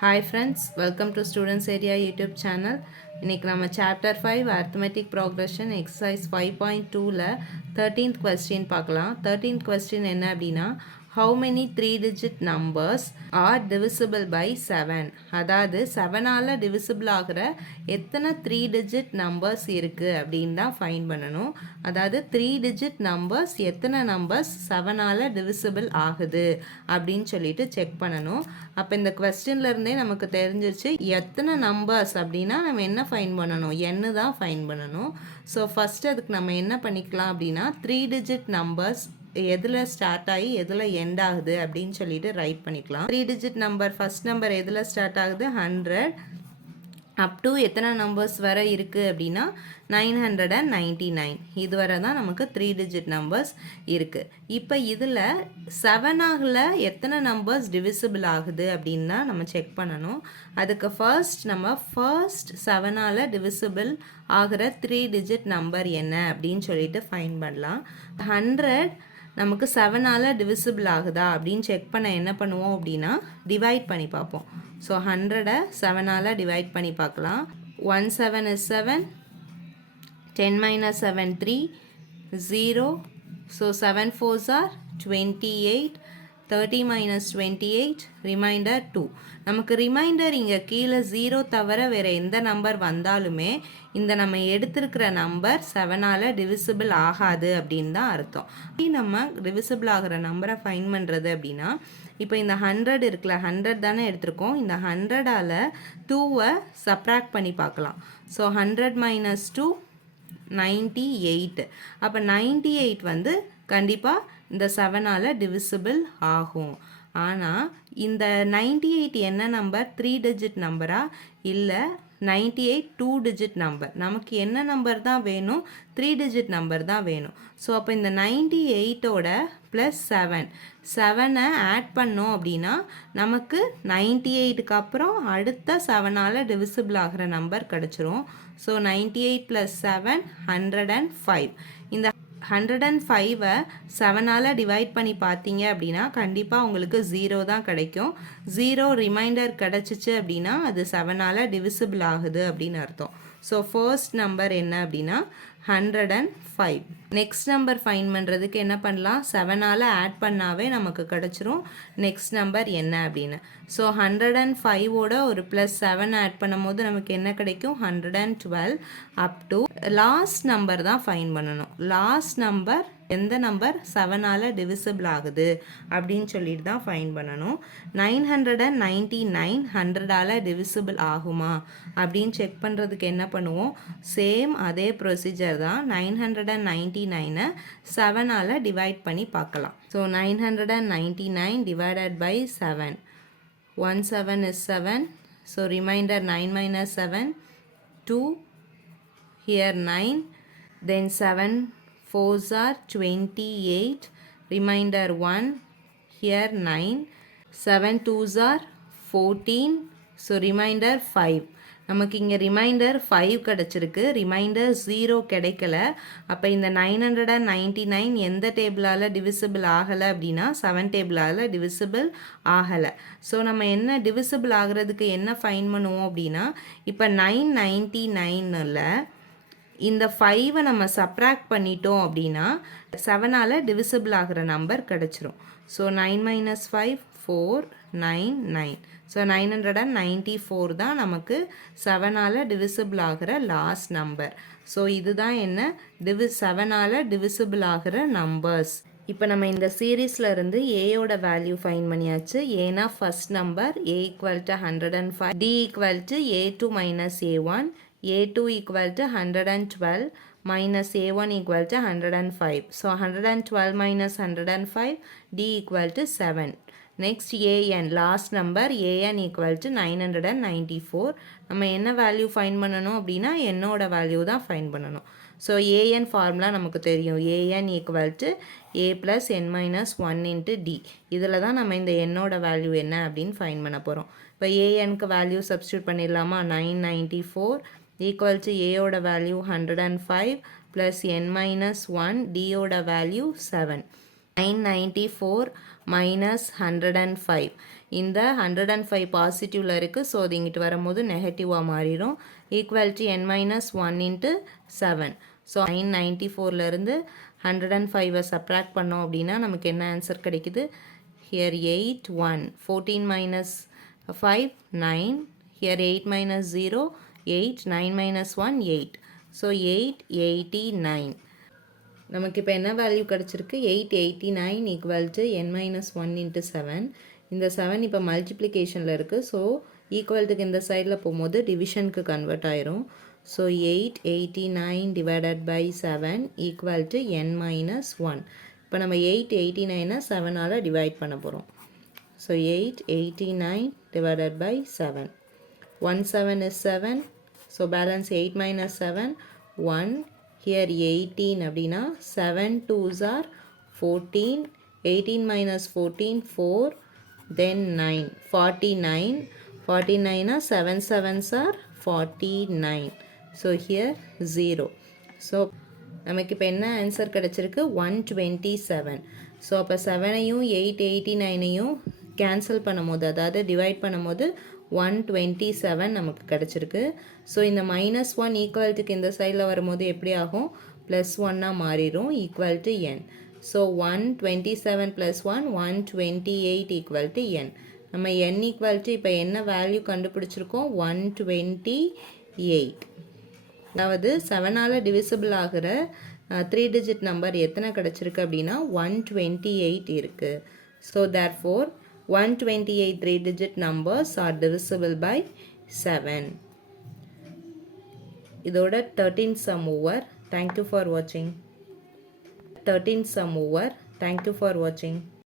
Hi friends, welcome to Students Area YouTube channel. இன்னைக்கு நம்ம chapter 5 arithmetic progression exercise 5.2ல 13th question பார்க்கலாம். 13th question என்ன அப்படின்னா how many 3-digit numbers are divisible by 7? அதாவது 7ஆல divisible ஆகிற எத்தனை 3-digit numbers இருக்கு அப்படின்னு தான் ஃபைண்ட் பண்ணணும். அதாவது 3-digit numbers எத்தனை numbers 7ஆல divisible ஆகுது அப்படின்னு சொல்லிட்டு செக் பண்ணணும். அப்போ இந்த கொஸ்டின்ல இருந்தே நமக்கு தெரிஞ்சிருச்சு எத்தனை நம்பர்ஸ் அப்படின்னா நம்ம என்ன ஃபைன் பண்ணணும், n தான் ஃபைன் பண்ணணும். ஸோ ஃபர்ஸ்ட் அதுக்கு நம்ம என்ன பண்ணிக்கலாம் அப்படின்னா 3-digit நம்பர்ஸ் எதில் ஸ்டார்ட் ஆகி எதில் எண்ட் ஆகுது அப்படின்னு சொல்லிட்டு ரைட் பண்ணிக்கலாம். 3-digit நம்பர் ஃபர்ஸ்ட் நம்பர் எதில் ஸ்டார்ட் ஆகுது 100 அப் டு எத்தனை நம்பர்ஸ் வரை இருக்குது அப்படின்னா 999 இது வரை தான் நமக்கு 3-digit நம்பர்ஸ் இருக்குது. இப்போ இதில் 7ஆகல எத்தனை நம்பர்ஸ் டிவிசிபிள் ஆகுது அப்படின்னா நம்ம செக் பண்ணணும். அதுக்கு நம்ம ஃபர்ஸ்ட் 7ஆல் டிவிசிபிள் ஆகிற 3-digit நம்பர் என்ன அப்படின்னு சொல்லிட்டு ஃபைன் பண்ணலாம். 100 நமக்கு 7ஆல் டிவிசிபிள் ஆகுதா அப்படின்னு செக் பண்ண என்ன பண்ணுவோம் அப்படின்னா டிவைட் பண்ணி பார்ப்போம். ஸோ 100 7ஆல் டிவைட் பண்ணி பார்க்கலாம். 1 7 is 7, 10 minus 7 3, 0. So 7 4s are 28, 30 minus 28, remainder 2. நமக்கு ரிமைண்டர் இங்கே கீழே 0 தவிர வேறு எந்த நம்பர் வந்தாலுமே இந்த நம்ம எடுத்திருக்கிற நம்பர் 7ஆல் டிவிசிபிள் ஆகாது அப்படின்னு தான் அர்த்தம். நம்ம டிவிசிபிள் ஆகிற நம்பரை ஃபைன் பண்ணுறது அப்படின்னா இப்போ இந்த 100 இருக்குல்ல, 100 தானே எடுத்திருக்கோம். இந்த 100ஆல் 2வை சப்ராக்ட் பண்ணி பார்க்கலாம். So 100 minus 2 98. அப்போ 98 வந்து கண்டிப்பாக இந்த 7ஆல் டிவிசிபிள் ஆகும். ஆனால் இந்த 98 என்ன நம்பர் 3-digit நம்பரா இல்லை 98 2-digit நம்பர்? நமக்கு என்ன நம்பர் தான் வேணும், 3-digit நம்பர் தான் வேணும். ஸோ அப்போ இந்த 98ஓட ப்ளஸ் 7ஐ ஆட் பண்ணோம் அப்படின்னா நமக்கு 98க்கு அப்புறம் அடுத்த 7ஆல் டிவிசிபிள் ஆகிற நம்பர் கிடச்சிரும். ஸோ 98 + 7 105. இந்த 105ஐ 7ஆல் டிவைட் பண்ணி பார்த்தீங்க அப்படின்னா கண்டிப்பாக உங்களுக்கு 0 தான் கிடைக்கும். 0 ரிமைண்டர் கிடச்சிச்சு அப்படின்னா அது 7ஆல் டிவிசிபிள் ஆகுது அப்படின்னு அர்த்தம். ஸோ ஃபர்ஸ்ட் நம்பர் என்ன அப்படின்னா 105. நெக்ஸ்ட் நம்பர் ஃபைன் பண்ணுறதுக்கு என்ன பண்ணலாம், 7ஆல் ஆட் பண்ணாவே நமக்கு கிடச்சிரும் நெக்ஸ்ட் நம்பர் என்ன அப்படின்னு. ஸோ 105ஓட ஒரு +7 ஆட் பண்ணும் போது நமக்கு என்ன கிடைக்கும் 112. அப் டு லாஸ்ட் நம்பர் தான் ஃபைன் பண்ணணும். லாஸ்ட் நம்பர் எந்த நம்பர் 7ஆல் டிவிசிபிள் ஆகுது அப்படின்னு சொல்லிட்டு தான் ஃபைன் பண்ணணும். 999 100ஆல் டிவிசிபிள் ஆகுமா அப்படின்னு செக் பண்ணுறதுக்கு என்ன பண்ணுவோம், சேம் அதே ப்ரொசீஜர் தான். 999ஐ 7ஆல் டிவைட் பண்ணி பார்க்கலாம். So 999 divided by 7. 1 7 is 7. So remainder 9 minus 7 2. Here 9. Then 7 4s are 28, remainder 1, here 9, 7 2s are 14, so remainder 5. நமக்கு இங்கே ரிமைண்டர் 5 கிடச்சிருக்கு, ரிமைண்டர் 0 கிடைக்கல. அப்போ இந்த 999 எந்த டேபிளால் டிவிசிபிள் ஆகலை அப்படின்னா 7 டேபிளால் டிவிசிபிள் ஆகலை. ஸோ நம்ம என்ன டிவிசிபிள் ஆகிறதுக்கு என்ன ஃபைன் பண்ணுவோம் அப்படின்னா இப்போ 999ல் இந்த 5ஐ நம்ம சப்ராக்ட் பண்ணிட்டோம் அப்படின்னா 7ஆல் டிவிசிபிள் ஆகிற நம்பர் கிடச்சிரும். ஸோ 9 - 5 4 9 9. ஸோ 994 தான் நமக்கு 7ஆல் டிவிசிபிள் ஆகிற லாஸ்ட் நம்பர். ஸோ இதுதான் என்ன 7ஆல் டிவிசிபிள் ஆகிற நம்பர்ஸ். இப்போ நம்ம இந்த சீரீஸில் இருந்து ஏயோட வேல்யூ ஃபைன் பண்ணியாச்சு. ஏன்னா first number a = 105, d = a2 - a1, a2 = 112 minus a1 = 105. So 112 minus 105, d = 7. Next an, last number an = 994. நம்ம என்ன வேல்யூ ஃபைன் பண்ணணும் அப்படின்னா என்னோட வேல்யூ தான் ஃபைன் பண்ணணும். ஸோ an ஃபார்முலா நமக்கு தெரியும். an = a + n - 1 × d. இதில் தான் நம்ம இந்த என்னோட வேல்யூ என்ன அப்படின்னு ஃபைன் பண்ண போகிறோம். இப்போ anக்கு வேல்யூ சப்ஸ்டியூட் பண்ணிடலாமா, 994 ஈக்குவல் டு ஏயோட வேல்யூ 105 ப்ளஸ் n - 1 டியோட வேல்யூ 7. 994 - 105 இந்த 105 பாசிட்டிவில் இருக்குது. ஸோ அது இங்கிட்டு வரும்போது நெகட்டிவாக மாறிடும். Equality n minus 1 into 7. So 994லேருந்து 105 சப்ராக்ட் பண்ணோம் அப்படின்னா நமக்கு என்ன ஆன்சர் கிடைக்குது? Here 8, 1. 14 minus 5, 9. Here 8 minus 0, 8. 9 minus 1, 8. So 889. நமக்கு இப்போ என்ன வேல்யூ கிடச்சிருக்கு? 889 equal to n minus 1 into 7. இந்த 7 இப்போ மல்டிப்ளிகேஷனில் இருக்குது. ஸோ ஈக்குவல்ட்டுக்கு இந்த சைடில் போகும்போது டிவிஷனுக்கு கன்வெர்ட் ஆயிரும். So 889 divided by 7 equal to n minus 1. இப்போ நம்ம 889 7ஆல் டிவைட் பண்ண போகிறோம். So 889 divided by 7. 1 7 is 7. So balance 8 minus 7 1. Here 18 அப்படின்னா 7 2s are 14. 18 minus 14 4. Then 9 49. 49 7 7s are 49. So here 0. So நமக்கு இப்போ என்ன ஆன்சர் கிடச்சிருக்கு? 127. ஸோ அப்போ 7ஐயும் 889ஐயும் கேன்சல் பண்ணும்போது, அதாவது டிவைட் பண்ணும்போது 127 நமக்கு கிடச்சிருக்கு. ஸோ இந்த -1 ஈக்குவல்ட்டுக்கு இந்த சைடில் வரும்போது எப்படி ஆகும்? +1ஆக மாறிடும் equal to n. So 127 + 1 128 equal to n. நம்ம n ஈக்குவல் டு இப்போ என்ன வேல்யூ கண்டுபிடிச்சிருக்கோம்? 128. அதாவது 7ஆல் டிவிசிபிள் ஆகிற 3 டிஜிட் நம்பர் எத்தனை கிடச்சிருக்கு அப்படின்னா 128 இருக்குது. So therefore 128 3 digit numbers are divisible by 7. இதோட 13th sum over. Thank you for watching. 13th sum over. Thank you for watching.